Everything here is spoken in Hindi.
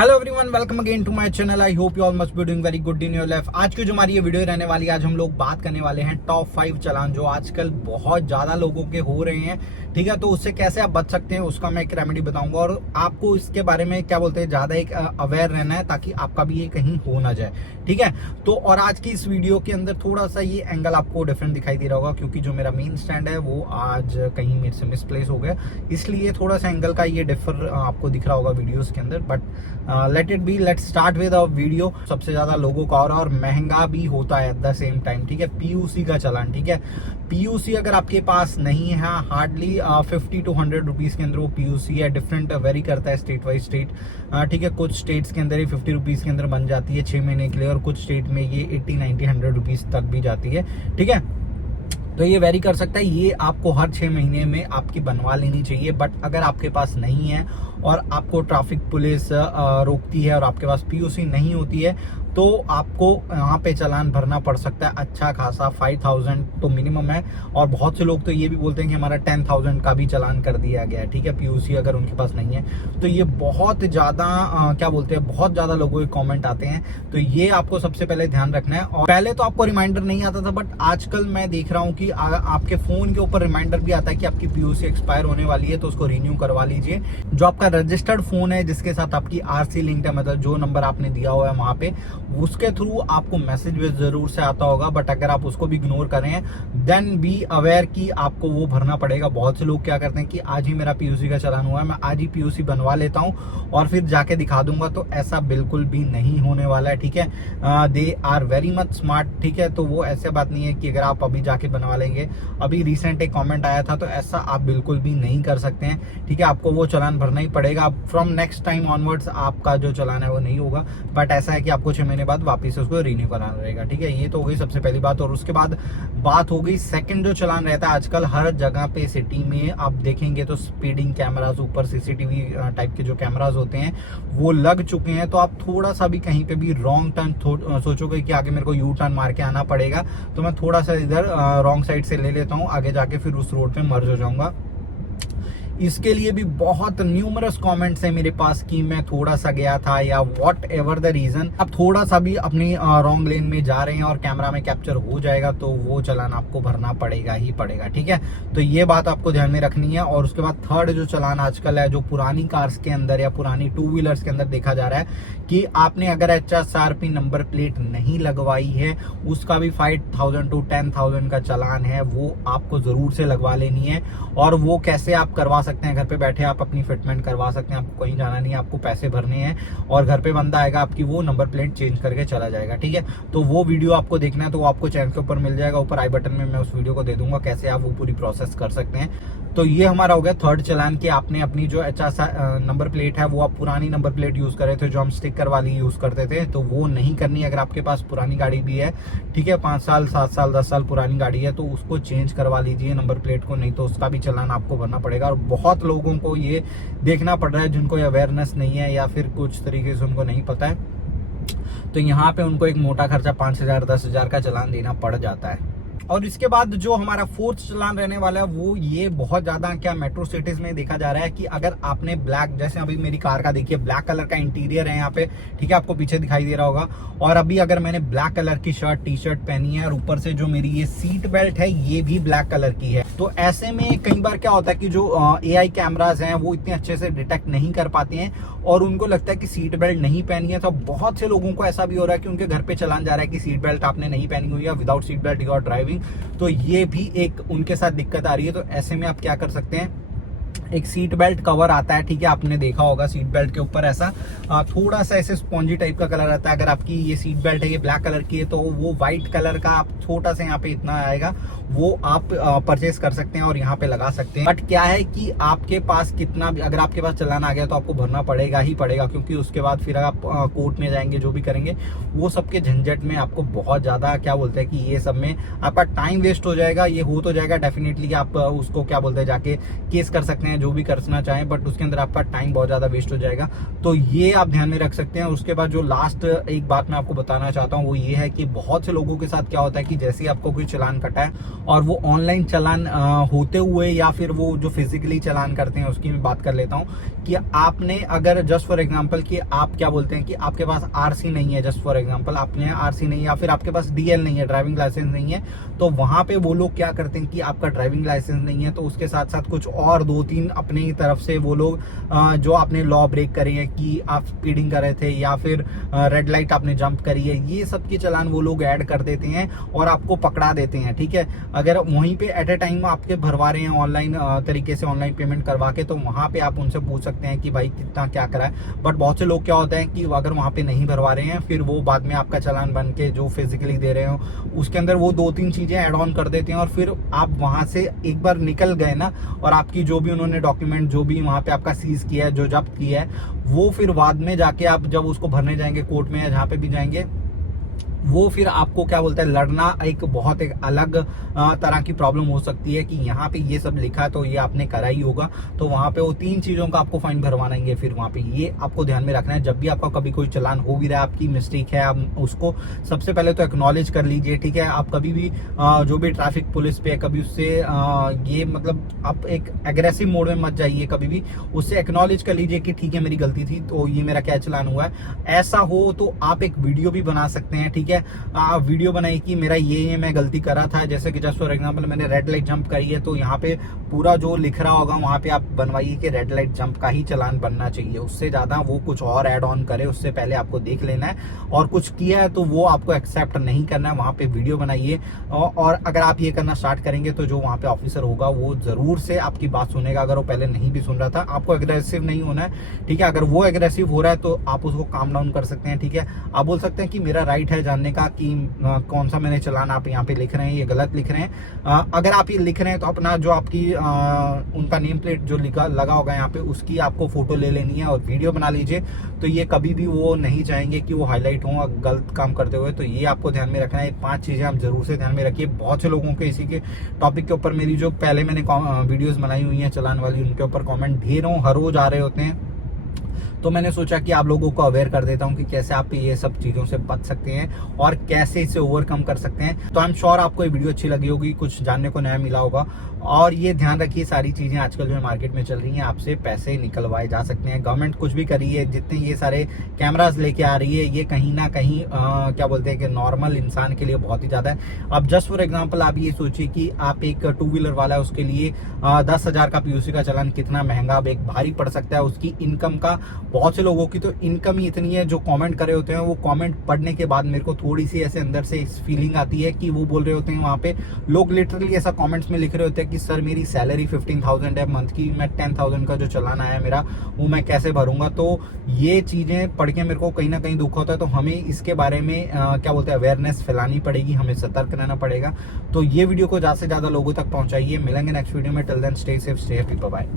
Hello everyone, welcome again to my channel. I hope you all must be doing very good in your life. आज की जो हमारी ये वीडियो रहने वाली है, आज हम लोग बात करने वाले हैं टॉप 5 चालान जो आजकल बहुत ज्यादा लोगों के हो रहे हैं। ठीक है, तो उससे कैसे आप बच सकते हैं उसका मैं एक रेमेडी बताऊंगा और आपको इसके बारे में क्या बोलते हैं ज्यादा एक अवेयर रहना है ताकि आपका भी ये कहीं हो ना जाए। ठीक है, तो और आज की इस वीडियो के अंदर थोड़ा सा ये एंगल आपको डिफरेंट दिखाई दे रहा होगा क्योंकि जो मेरा मेन स्टैंड है वो आज कहीं मेरे से मिसप्लेस हो गया, इसलिए थोड़ा सा एंगल का ये डिफर आपको दिख रहा होगा वीडियोस के अंदर। But let it be, let's start with a video. सबसे ज्यादा लोगों का और महंगा भी होता है एट द सेम टाइम। ठीक है, पीयूसी का चालान। ठीक है, पीयूसी अगर आपके पास नहीं है, हार्डली 50 to 100 रुपीज के अंदर वो पीयूसी है। डिफरेंट वेरी करता है स्टेट वाइज स्टेट। ठीक है, कुछ स्टेट्स के अंदर ही 50 रुपीज के अंदर बन जाती है 6 महीने के लिए और कुछ स्टेट में ये 80, 90, 100 रुपीज तक भी जाती है। ठीक है, तो ये वेरी कर सकता है। ये आपको हर 6 महीने में आपकी बनवा लेनी चाहिए। बट अगर आपके पास नहीं है और आपको ट्रैफिक पुलिस रोकती है और आपके पास पीयूसी नहीं होती है तो आपको यहाँ पे चालान भरना पड़ सकता है अच्छा खासा। 5000 तो मिनिमम है और बहुत से लोग तो ये भी बोलते हैं कि हमारा 10,000 का भी चालान कर दिया गया है। ठीक है, पीयूसी अगर उनके पास नहीं है तो ये बहुत ज्यादा क्या बोलते हैं, बहुत ज्यादा लोगों के कमेंट आते हैं। तो ये आपको सबसे पहले ध्यान रखना है। और पहले तो आपको रिमाइंडर नहीं आता था, बट आजकल मैं देख रहा हूँ कि आपके फोन के ऊपर रिमाइंडर भी आता है कि आपकी पीयूसी एक्सपायर होने वाली है, तो उसको रिन्यू करवा लीजिए। जो आपका रजिस्टर्ड फोन है जिसके साथ आपकी आरसी लिंक्ड है, मतलब जो नंबर आपने दिया हुआ है वहां पे, उसके थ्रू आपको मैसेज भी जरूर से आता होगा। बट अगर आप उसको भी इग्नोर करें देन बी अवेयर कि आपको वो भरना पड़ेगा। बहुत से लोग क्या करते हैं कि आज ही मेरा पीयूसी का चालान हुआ है, मैं आज ही पीयूसी बनवा लेता हूं और फिर जाके दिखा दूंगा, तो ऐसा बिल्कुल भी नहीं होने वाला है। ठीक है, they are very much smart. ठीक है, तो वो ऐसे बात नहीं है कि अगर आप अभी जाके बनवा लेंगे। अभी रिसेंट एक कमेंट आया था, तो ऐसा आप बिल्कुल भी नहीं कर सकते हैं। ठीक है, आपको वो चालान भरना ही पड़ेगा। फ्रॉम नेक्स्ट टाइम ऑनवर्ड्स आपका जो चालान है वो नहीं होगा, बट ऐसा है कि आपको 6 महीने बाद वापस उसको रिन्यू कराना रहेगा। ठीक है, ये तो हो गई सबसे पहली बात। और उसके बाद बात हो गई सेकंड, जो चालान रहता है आजकल हर जगह पे सिटी में आप देखेंगे तो स्पीडिंग कैमरास, ऊपर सीसीटीवी टाइप के जो कैमरास होते हैं वो लग चुके हैं। तो आप थोड़ा सा भी कहीं पे भी रॉन्ग टर्न सोचोगे कि आगे मेरे को यू टर्न मार के आना पड़ेगा, तो मैं थोड़ा सा इधर रॉन्ग साइड से ले लेता हूँ, आगे जाके फिर उस रोड पे मर्ज हो जाऊंगा। इसके लिए भी बहुत न्यूमरस कमेंट्स है मेरे पास कि मैं थोड़ा सा गया था या व्हाट एवर द रीजन। आप थोड़ा सा भी अपनी रॉन्ग लेन में जा रहे हैं और कैमरा में कैप्चर हो जाएगा तो वो चालान आपको भरना पड़ेगा ही पड़ेगा। ठीक है, तो ये बात आपको ध्यान में रखनी है। और उसके बाद थर्ड जो चालान आजकल है, जो पुरानी कार्स के अंदर या पुरानी 2 व्हीलर्स के अंदर देखा जा रहा है कि आपने अगर HSRP नंबर प्लेट नहीं लगवाई है, उसका भी 5,000 to 10,000 का चालान है, वो आपको जरूर से लगवा लेनी है। और वो कैसे आप करवा सकते हैं, घर पे बैठे आप अपनी फिटमेंट करवा सकते हैं। आपको कहीं जाना नहीं है, आपको पैसे भरने हैं और घर पे बंदा आएगा, आपकी वो नंबर प्लेट चेंज करके चला जाएगा। ठीक है, तो वो वीडियो आपको देखना है तो वो आपको चैनल के ऊपर मिल जाएगा। ऊपर आई बटन में मैं उस वीडियो को दे दूंगा कैसे आप वो पूरी प्रोसेस कर सकते हैं। तो ये हमारा हो गया थर्ड चालान कि आपने अपनी जो नंबर प्लेट है वो आप पुरानी नंबर प्लेट यूज कर रहे थे, जो हम स्टिकर वाली यूज करते थे, तो वो नहीं करनी। अगर आपके पास पुरानी गाड़ी भी है, ठीक है, 5 साल 7 साल 10 साल पुरानी गाड़ी है, तो उसको चेंज करवा लीजिए नंबर प्लेट को, नहीं तो उसका भी चालान आपको भरना पड़ेगा। और बहुत लोगों को ये देखना पड़ रहा है जिनको अवेयरनेस नहीं है या फिर कुछ तरीके से उनको नहीं पता है, तो यहाँ पे उनको एक मोटा खर्चा 5,000 10,000 का चालान देना पड़ जाता है। और इसके बाद जो हमारा फोर्थ चालान रहने वाला है वो ये बहुत ज्यादा क्या मेट्रो सिटीज में देखा जा रहा है कि अगर आपने ब्लैक, जैसे अभी मेरी कार का देखिए ब्लैक कलर का इंटीरियर है यहाँ पे, ठीक है, आपको पीछे दिखाई दे रहा होगा, और अभी अगर मैंने ब्लैक कलर की शर्ट टी शर्ट पहनी है और ऊपर से जो मेरी ये सीट बेल्ट है ये भी ब्लैक कलर की है, तो ऐसे में कई बार क्या होता है कि जो AI कैमराज हैं वो इतने अच्छे से डिटेक्ट नहीं कर पाते हैं और उनको लगता है कि सीट बेल्ट नहीं पहनी है। तो बहुत से लोगों को ऐसा भी हो रहा है कि उनके घर पे चालान जा रहा है कि सीट बेल्ट आपने नहीं पहनी हुई है, without seat belt you are driving, तो ये भी एक उनके साथ दिक्कत आ रही है। तो ऐसे में आप क्या कर सकते हैं, एक सीट बेल्ट कवर आता है, ठीक है, आपने देखा होगा सीट बेल्ट के ऊपर ऐसा थोड़ा सा ऐसे स्पॉन्जी टाइप का कलर आता है। अगर आपकी ये सीट बेल्ट है ये ब्लैक कलर की है तो वो व्हाइट कलर का आप छोटा सा यहाँ पे इतना आएगा, वो आप परचेस कर सकते हैं और यहाँ पे लगा सकते हैं। बट क्या है कि आपके पास कितना भी, अगर आपके पास चालान आ गया तो आपको भरना पड़ेगा ही पड़ेगा, क्योंकि उसके बाद फिर आप कोर्ट में जाएंगे, जो भी करेंगे वो सबके झंझट में आपको बहुत ज्यादा क्या बोलते हैं कि ये सब में आपका टाइम वेस्ट हो जाएगा। ये हो तो जाएगा डेफिनेटली, आप उसको क्या बोलते हैं जाके केस कर सकते हैं हैं, जो भी करना चाहें, बट उसके अंदर आपका टाइम बहुत ज़्यादा वेस्ट हो जाएगा। तो ये आप ध्यान में रख सकते हैं। उसके बाद जो लास्ट एक बात मैं आपको बताना चाहता हूँ वो ये है कि बहुत से लोगों के साथ क्या होता है कि जैसे ही आपको कोई चालान कटा है और वो ऑनलाइन चालान होते हुए या फिर वो जो फिजिकली चालान करते हैं उसकी मैं बात कर लेता हूँ कि आपने अगर जस्ट फॉर एग्जांपल कि आप क्या बोलते हैं कि आपके पास आरसी नहीं है, जस्ट फॉर एग्जांपल आपने आरसी नहीं है या फिर आपके पास डीएल नहीं है, ड्राइविंग लाइसेंस नहीं है, तो वहां पे वो लोग क्या करते हैं कि आपका ड्राइविंग लाइसेंस नहीं है तो उसके साथ साथ कुछ और 2-3 अपनी तरफ से वो लोग जो आपने लॉ ब्रेक करी है कि आप स्पीडिंग कर रहे थे या फिर रेड लाइट आपने जंप करी है, ये सब के चालान वो लोग ऐड कर देते हैं और आपको पकड़ा देते हैं। ठीक है, अगर वहीं पे एट ए टाइम आपके भरवा रहे हैं ऑनलाइन तरीके से ऑनलाइन पेमेंट करवा के, तो वहां पे आप उनसे पूछ सकते हैं कि भाई कितना क्या करा है। बट बहुत से लोग क्या होता है कि अगर वहां पे नहीं भरवा रहे हैं फिर वो बाद में आपका चालान बन के जो फिजिकली दे रहे हो उसके अंदर वो 2-3 चीजें ऐड ऑन कर देते हैं और फिर आप वहां से एक बार निकल गए ना और आपकी जो भी उन्होंने डॉक्यूमेंट जो भी वहां पे आपका सीज किया है, जो जब्त किया है, वो फिर बाद में जाके आप जब उसको भरने जाएंगे कोर्ट में या जहाँ पे भी जाएंगे, वो फिर आपको क्या बोलता है लड़ना एक बहुत एक अलग तरह की प्रॉब्लम हो सकती है कि यहाँ पे ये सब लिखा तो ये आपने करा ही होगा, तो वहां पे वो 3 चीजों का आपको फाइन भरवाएंगे। फिर वहां पे ये आपको ध्यान में रखना है जब भी आपका कभी कोई चालान हो भी रहा है, आपकी मिस्टेक है, आप उसको सबसे पहले तो एक्नॉलेज कर लीजिए। ठीक है, आप कभी भी जो भी ट्रैफिक पुलिस पे कभी उससे ये मतलब आप एक एग्रेसिव मोड में मत जाइए, कभी भी उससे एक्नॉलेज कर लीजिए कि ठीक है मेरी गलती थी, तो ये मेरा क्या चालान हुआ है। ऐसा हो तो आप एक वीडियो भी बना सकते हैं। ठीक है, आप वीडियो बनाइए कि मेरा ये मैं गलती करा था, जैसे कि जस्ट फॉर एग्जांपल मैंने रेड लाइट जंप करी है, तो यहाँ पे पूरा जो लिख रहा होगा वहां पे आप बनवाइए कि रेड लाइट जंप का ही चालान बनना चाहिए। उससे ज्यादा वो कुछ और ऐड ऑन करे उससे पहले आपको देख लेना है, और कुछ किया है तो वो आपको एक्सेप्ट नहीं करना है। वहां पे वीडियो बनाइए, और अगर आप ये करना स्टार्ट करेंगे तो जो वहां पे ऑफिसर होगा वो जरूर से आपकी बात सुनेगा। अगर वो पहले नहीं भी सुन रहा था, आपको एग्रेसिव नहीं होना है। ठीक है, अगर वो एग्रेसिव हो रहा है तो आप उसको काम डाउन कर सकते हैं। ठीक है, आप बोल सकते हैं कि मेरा राइट है जानने का कि कौन सा मैंने चालान आप यहाँ पे लिख रहे हैं, ये गलत लिख रहे हैं। अगर आप ये लिख रहे हैं तो अपना जो आपकी उनका नेम प्लेट जो लगा होगा यहाँ पे उसकी आपको फोटो ले लेनी है और वीडियो बना लीजिए, तो ये कभी भी वो नहीं चाहेंगे कि वो हाईलाइट हो गलत काम करते हुए। तो ये आपको ध्यान में रखना है, 5 चीजें आप जरूर से ध्यान में रखिए। बहुत से लोगों के इसी के टॉपिक के ऊपर मेरी जो पहले मैंने वीडियोस बनाई हुई है चालान वाली, उनके ऊपर कमेंट ढेरों हर रोज आ रहे होते हैं, तो मैंने सोचा कि आप लोगों को अवेयर कर देता हूं कि कैसे आप ये सब चीजों से बच सकते हैं और कैसे इसे ओवरकम कर सकते हैं। तो आई एम श्योर आपको ये वीडियो अच्छी लगी होगी, कुछ जानने को नया मिला होगा। और ये ध्यान रखिए, सारी चीजें आजकल जो मार्केट में चल रही हैं आपसे पैसे निकलवाए जा सकते हैं। गवर्नमेंट कुछ भी कर रही है, जितने ये सारे कैमरास लेके आ रही है, ये कहीं ना कहीं क्या बोलते हैं कि नॉर्मल इंसान के लिए बहुत ही ज्यादा है। अब जस्ट फॉर एग्जाम्पल आप ये सोचिए कि आप एक 2 व्हीलर वाला है, उसके लिए 10,000 का पीयूसी का चालान कितना महंगा एक भारी पड़ सकता है। उसकी इनकम का, बहुत से लोगों की तो इनकम ही इतनी है, जो कमेंट करे होते हैं वो कमेंट पढ़ने के बाद मेरे को थोड़ी सी ऐसे अंदर से फीलिंग आती है कि वो बोल रहे होते हैं, वहां पे लोग लिटरली ऐसा कमेंट्स में लिख रहे होते हैं कि सर मेरी सैलरी 15,000 है मंथ की, मैं 10,000 का जो चालान आया मेरा वो मैं कैसे भरूंगा। तो ये चीजें पढ़ के मेरे को कहीं ना कहीं दुख होता है। तो हमें इसके बारे में क्या बोलते हैं अवेयरनेस फैलानी पड़ेगी, हमें सतर्क रहना पड़ेगा। तो ये वीडियो को ज्यादा से ज्यादा लोगों तक पहुंचाइए। मिलेंगे नेक्स्ट वीडियो में, till then stay safe, stay happy, bye bye.